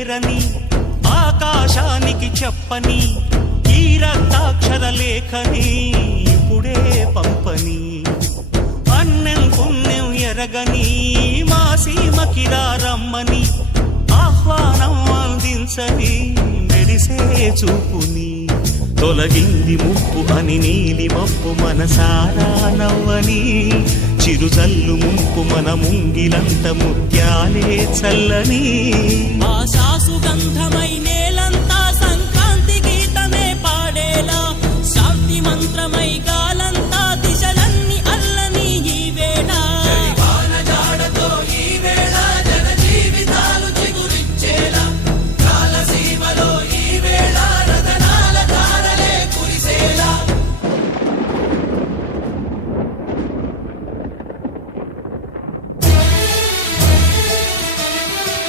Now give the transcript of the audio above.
చేరని ఆకాశానికి చెప్పని ఈ రక్తాక్షర లేఖని ఇప్పుడే పంపని అన్నం పుణ్యం ఎరగని మా సీమకిరా రమ్మని ఆహ్వానం అందించని మెరిసే చూపుని తొలగింది ముప్పు అని నీలి మప్పు మనసారా నవ్వని చిరుజల్లు ముంపు మన ముంగిలంత ముత్యాలే చల్లని ఆశా సుగంధమైనే